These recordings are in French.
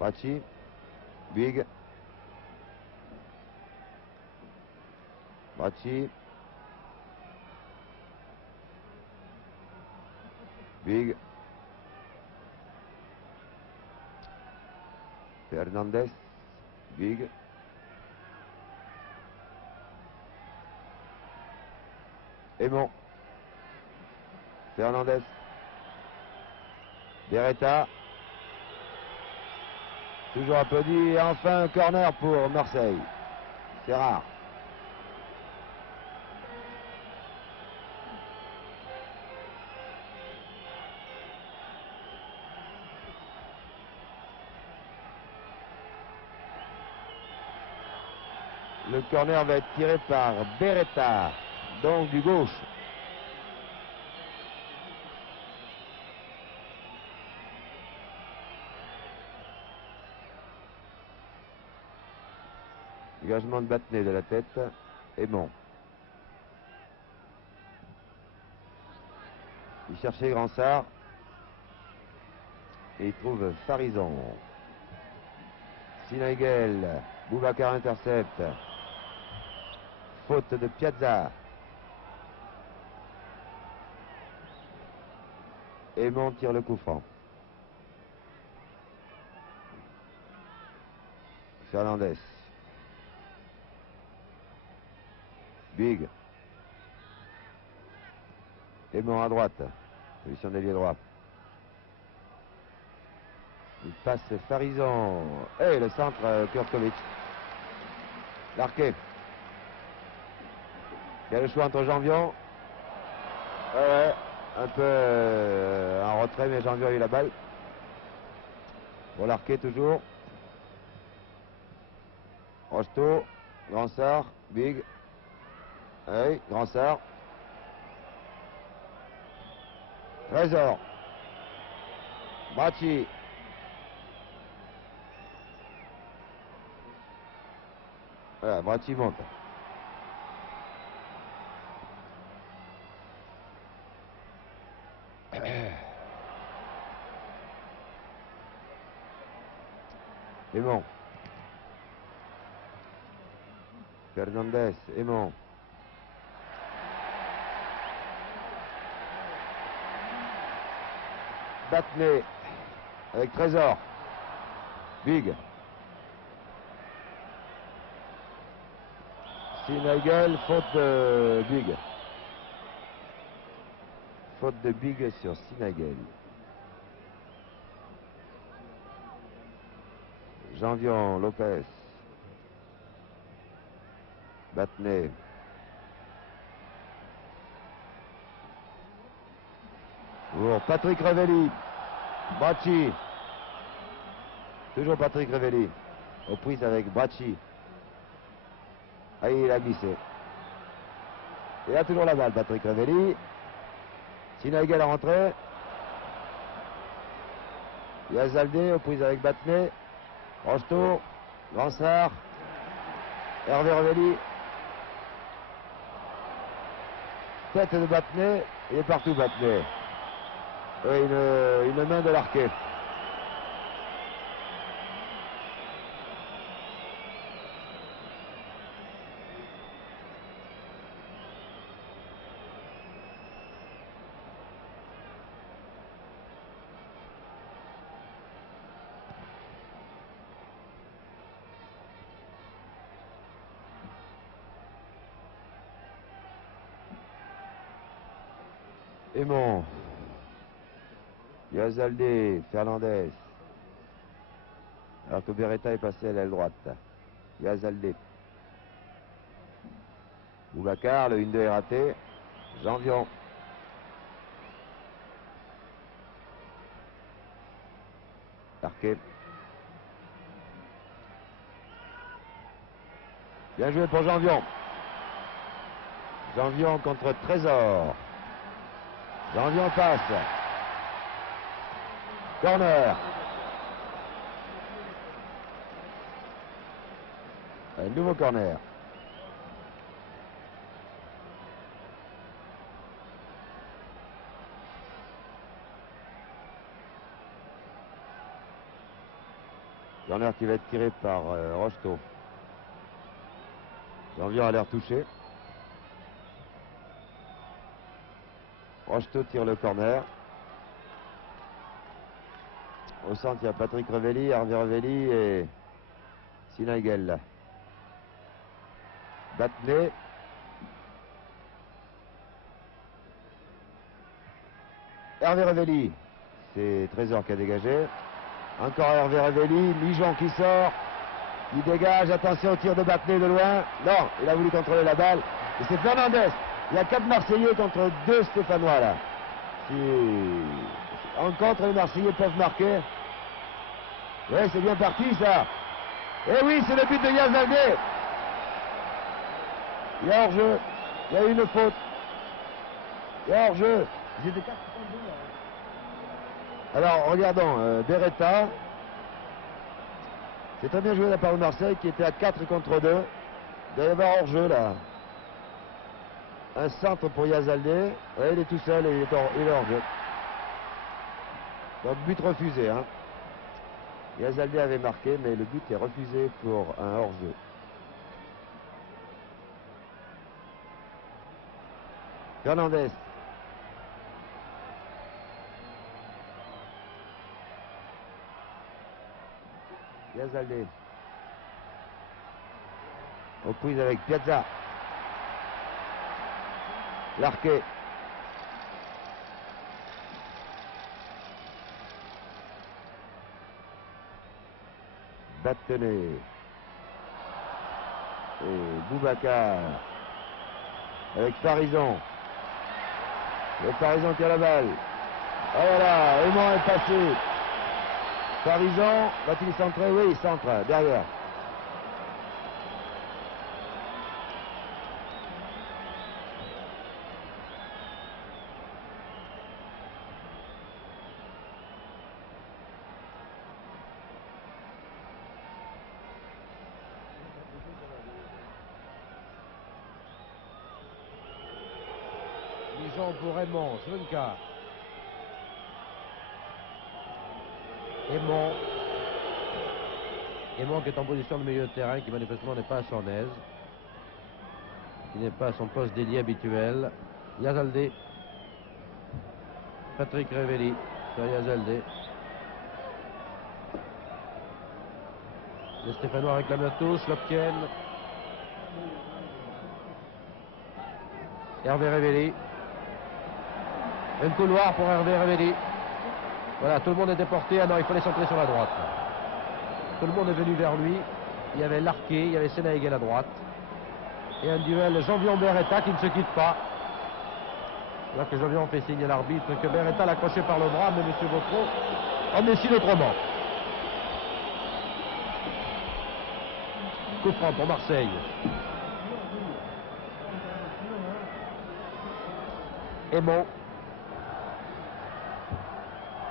Bracci. Big. Bracci. Big. Fernandez. Big. Aymon. Fernandez. Beretta. Toujours applaudi. Et enfin un corner pour Marseille. C'est rare. Le corner va être tiré par Beretta, donc du gauche. Dégagement de Battenet de la tête. Et bon. Il cherchait Gransart. Et il trouve Farison. Sinagel. Boubacar intercepte. Faute de Piazza. Aymon tire le coup franc. Fernandez. Big. Aymon à droite. Position d'ailier droit. Il passe Farison. Et le centre Kurkovic. Larquet. Il y a le choix entre Janvion. Ouais, un peu en retrait, mais Janvion a eu la balle. Pour Larquet toujours. Rocheteau. Gransart. Big. Oui, Gransart. Trésor. Bracci. Voilà, Bracci monte. Aymon. Fernandez. Aymon. Battenet avec Trésor. Big. Sinagel, faute de Big. Faute de Big sur Sinagel. Janvion, Lopez. Battenet. Pour Patrick Revelli. Bracci. Toujours Patrick Revelli. Aux prises avec Bracci. Ah, il a glissé. Il a toujours la balle, Patrick Revelli. Sinagel à rentrer. Il y a Zaldé aux prises avec Battenet. Rocheteau. Gransart. Hervé Revelli. Tête de Battenet. Il est partout, Battenet. Une main de Larquet. Aymon. Yazaldé, Fernandez. Alors que Beretta est passé à l'aile droite. Yazaldé. Boubacar, le 1-2 est raté. Janvion. Larquet. Bien joué pour Janvion. Janvion contre Trésor. Janvion passe. Corner. Un nouveau corner. Corner qui va être tiré par Rocheteau. Janvion a l'air touché. Rocheteau tire le corner. Au centre, il y a Patrick Revelli, Hervé Revelli et Sinaigel. Battenet. Hervé Revelli. C'est Trésor qui a dégagé. Encore Hervé Revelli. Mijon qui sort. Il dégage. Attention au tir de Battenet de loin. Non, il a voulu contrôler la balle. Et c'est Fernandez. Il y a 4 Marseillais contre 2 Stéphanois là. En contre, les Marseillais peuvent marquer. Oui, c'est bien parti ça. Et oui, c'est le but de Yazaldé. Il y a hors-jeu. Il y a une faute. Il y a hors-jeu. Ils étaient 4 contre 2 là. Alors, regardons. Beretta. C'est très bien joué de la part de Marseille qui était à 4 contre 2. Il doit y avoir hors-jeu là. Un centre pour Yazaldé. Oui, il est tout seul et il est hors-jeu. Donc but refusé. Hein. Yazaldé avait marqué, mais le but est refusé pour un hors-jeu. Fernandez. Yazaldé. Aux prises avec Piazza. Larquet. Battenet. Et Boubacar. Avec Farison. Le Farison qui a la balle. Oh voilà, Aimant est passé. Farison, va-t-il centrer? Oui, il centre, derrière. Mijon pour Raymond, Slunka. Aimant qui est en position de milieu de terrain, qui manifestement n'est pas à son aise, qui n'est pas à son poste d'ailier habituel. Yazaldé. Patrick Revelli sur Yazaldé. Les Stéphanois réclament la touche, l'obtiennent. Hervé Revelli. Un couloir pour Hervé Revelli. Voilà, tout le monde était porté. Ah non, il fallait centrer sur la droite. Tout le monde est venu vers lui. Il y avait Larquet, il y avait Senaïguel à droite. Et un duel Janvion-Beretta qui ne se quitte pas. Là que Janvion fait signe à l'arbitre que Beretta l'a accroché par le bras, mais M. Vautreau en décide autrement. Coup franc pour Marseille. Aimant.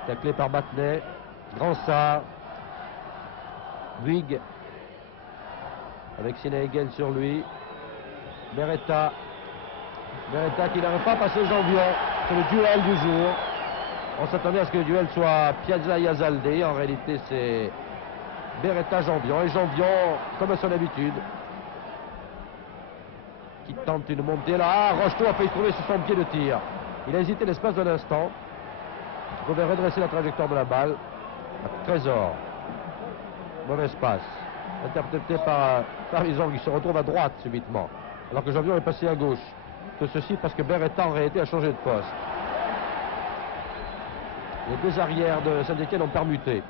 Taclé par Battenet. Gransart. Bouygues. Avec Sinaïguel sur lui. Beretta. Beretta qui n'arrive pas à passer Janvion. C'est le duel du jour. On s'attendait à ce que le duel soit Piazza-Yazaldé. En réalité, c'est Beretta-Janvion. Et Janvion, comme à son habitude, qui tente une montée là. Ah, Rocheteau a failli trouver sur son pied de tir. Il a hésité l'espace d'un instant. Il pouvait redresser la trajectoire de la balle. Trésor. Mauvaise passe. Interprété par Farison qui se retrouve à droite subitement. Alors que Janvion est passé à gauche. Tout ceci parce que Beretta en réalité a changé de poste. Les deux arrières de Saint-Étienne ont permuté.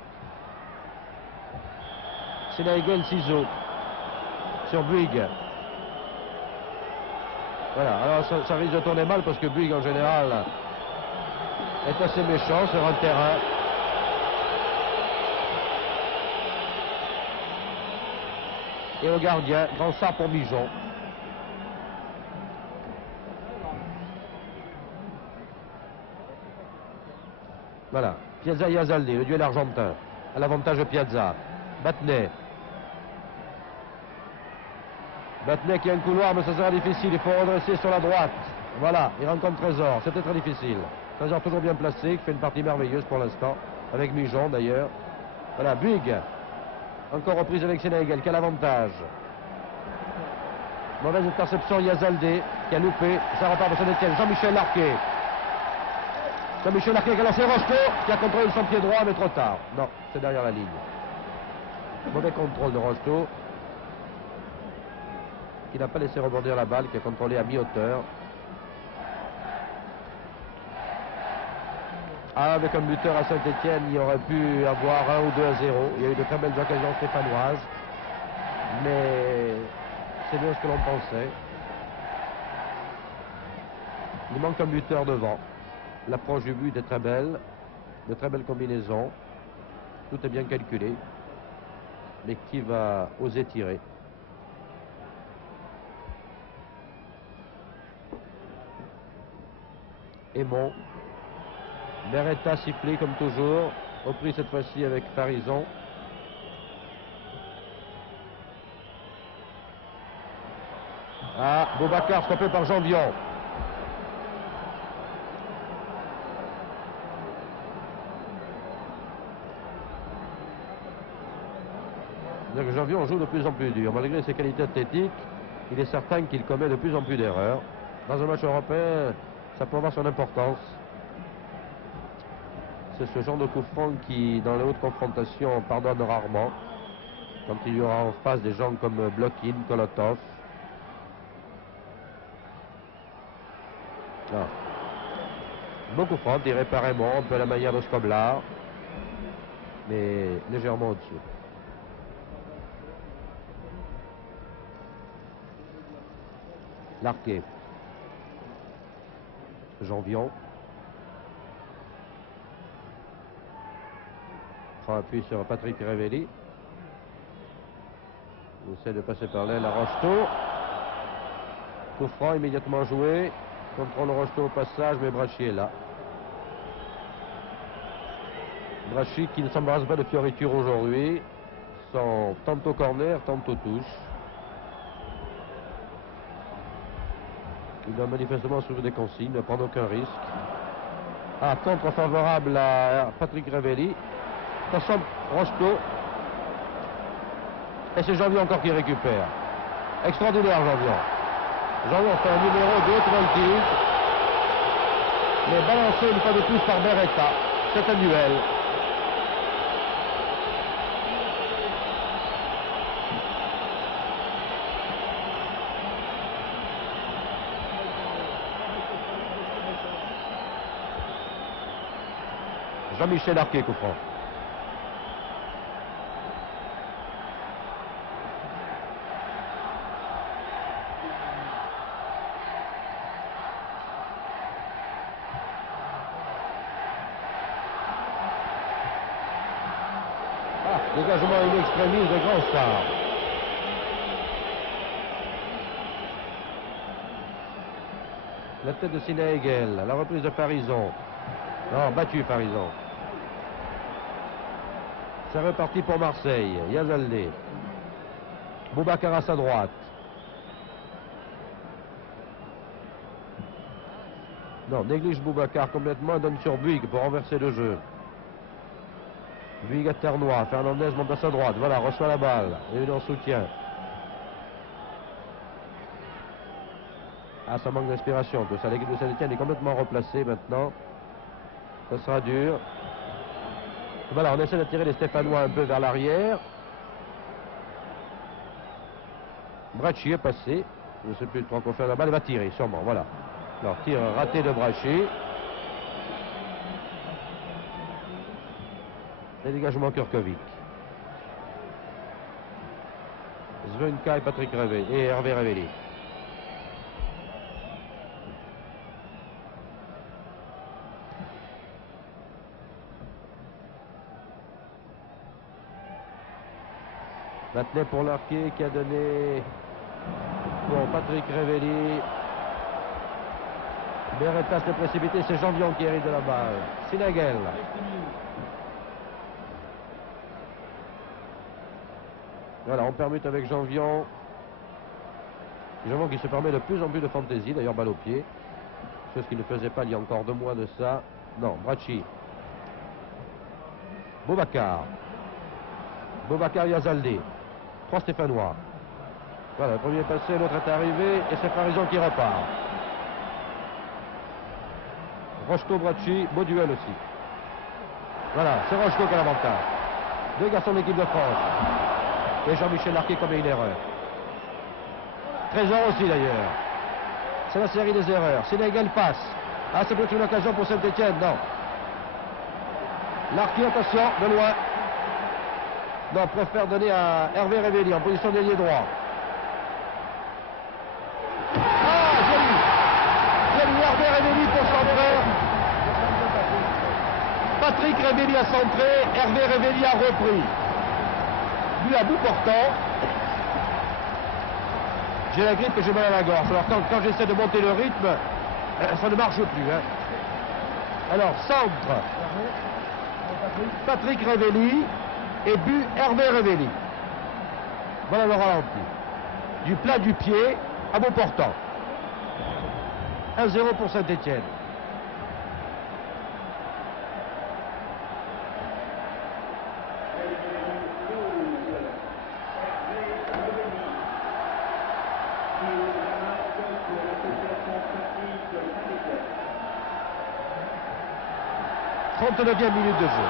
Sinaïguel, ciseaux. Sur Bouygues. Voilà, alors ça risque de tourner mal parce que Bouygues en général est assez méchant sur un terrain. Et au gardien, Gransart pour Mijon. Voilà, Piazza-Yazaldé, le duel argentin, à l'avantage de Piazza. Battenet. Battenet qui a un couloir, mais ça sera difficile, il faut redresser sur la droite. Voilà, il rencontre Trésor, c'était très difficile. Trésor toujours bien placé, qui fait une partie merveilleuse pour l'instant, avec Mijon d'ailleurs. Voilà, Bouygues. Encore reprise avec Sénégal qui a l'avantage. Mauvaise interception, Yazaldé qui a loupé. Ça repart pour Saint-Etienne. Jean-Michel Larquet. Jean-Michel Larquet qui a lancé Rocheteau, qui a contrôlé son pied droit, mais trop tard. Non, c'est derrière la ligne. Mauvais contrôle de Rocheteau, qui n'a pas laissé rebondir la balle, qui a contrôlé à mi-hauteur. Ah, avec un buteur à Saint-Etienne, il aurait pu avoir 1 ou 2 à 0. Il y a eu de très belles occasions stéphanoises, mais c'est bien ce que l'on pensait. Il manque un buteur devant. L'approche du but est très belle, de très belles combinaisons. Tout est bien calculé. Mais qui va oser tirer? Aymon. Beretta sifflé comme toujours. Repris cette fois-ci avec Farison. Ah, Boubacar stoppé par Janvion. Janvion joue de plus en plus dur. Malgré ses qualités athlétiques, il est certain qu'il commet de plus en plus d'erreurs. Dans un match européen, ça peut avoir son importance. C'est ce genre de coup franc qui, dans les hautes confrontations, pardonne rarement. Quand il y aura en face des gens comme Blokin, Kolotov. Ah. Beaucoup franc, tiré par Raymond, un peu à la manière de Skoblar, mais légèrement au-dessus. Larquet. Janvion. Prend appui sur Patrick Révelli. Il essaie de passer par l'aile à Rocheteau. Coup franc immédiatement joué. Contrôle Rocheteau au passage, mais Brachy est là. Brachy qui ne s'embarrasse pas de fioritures aujourd'hui. Sont tantôt corner, tantôt touche. Il doit manifestement suivre des consignes, ne prendre aucun risque. Ah, contre favorable à Patrick Révelli. Attention, Rocheteau. Et c'est Janvion encore qui récupère. Extraordinaire, Janvion. Janvion fait un numéro de haute voltige. Mais balancé une fois de plus par Beretta. C'est un duel. Jean-Michel Larquet, coup franc. Dégagement in extremis de Grand Star. La tête de Sinaegel, la reprise de Farison. Non, battu Farison. C'est reparti pour Marseille. Yazaldé. Boubacar à sa droite. Non, néglige Boubacar complètement, donne sur Bouygues pour renverser le jeu. Bouygues à Ternois, Fernandez monte à sa droite, voilà, reçoit la balle, et il en soutien. Ah, ça manque d'inspiration, tout ça. L'équipe de Saint-Etienne est complètement replacée maintenant. Ça sera dur. Voilà, on essaie d'attirer les Stéphanois un peu vers l'arrière. Brachy est passé. Je ne sais plus trop quoi faire la balle, il va tirer, sûrement, voilà. Alors, tir raté de Brachy. Les dégagements Kurkovic. Zvenka et Patrick Révelli et Hervé Révelli. Maintenant pour Larquet qui a donné pour Patrick Révelli. Beretta s'est précipité, c'est Janvion qui hérite de la balle. Sinaegel. Voilà, on permute avec Janvion. Janvion qui se permet de plus en plus de fantaisie, d'ailleurs balle au pied. Chose qu'il ne faisait pas il y a encore 2 mois de ça. Non, Brachy. Boubacar. Boubacar Yazaldé. 3 Stéphanois. Voilà, le premier est passé, l'autre est arrivé, et c'est Farison qui repart. Rocheteau, Bracci, beau duel aussi. Voilà, c'est Rocheteau qui a l'avantage. 2 garçons de l'équipe de France. Et Jean-Michel Larquet commet une erreur. Trésor aussi d'ailleurs. C'est la série des erreurs. Sénégal passe. Ah, c'est peut-être une occasion pour Saint-Etienne, non. Larquet, attention, de loin. Non, préfère donner à Hervé Révéli en position d'ailier droit. Ah, joli. Joli, Hervé Révéli pour centrer. Patrick Révéli a centré, Hervé Révéli a repris. Lui à bout portant. J'ai la grippe et j'ai mal à la gorge. Alors quand j'essaie de monter le rythme, ça ne marche plus. Hein. Alors, centre. Patrick Révéli et but Hervé Révéli. Voilà le ralenti. Du plat du pied à bout portant. 1-0 pour Saint-Etienne. « 39e minute de jeu.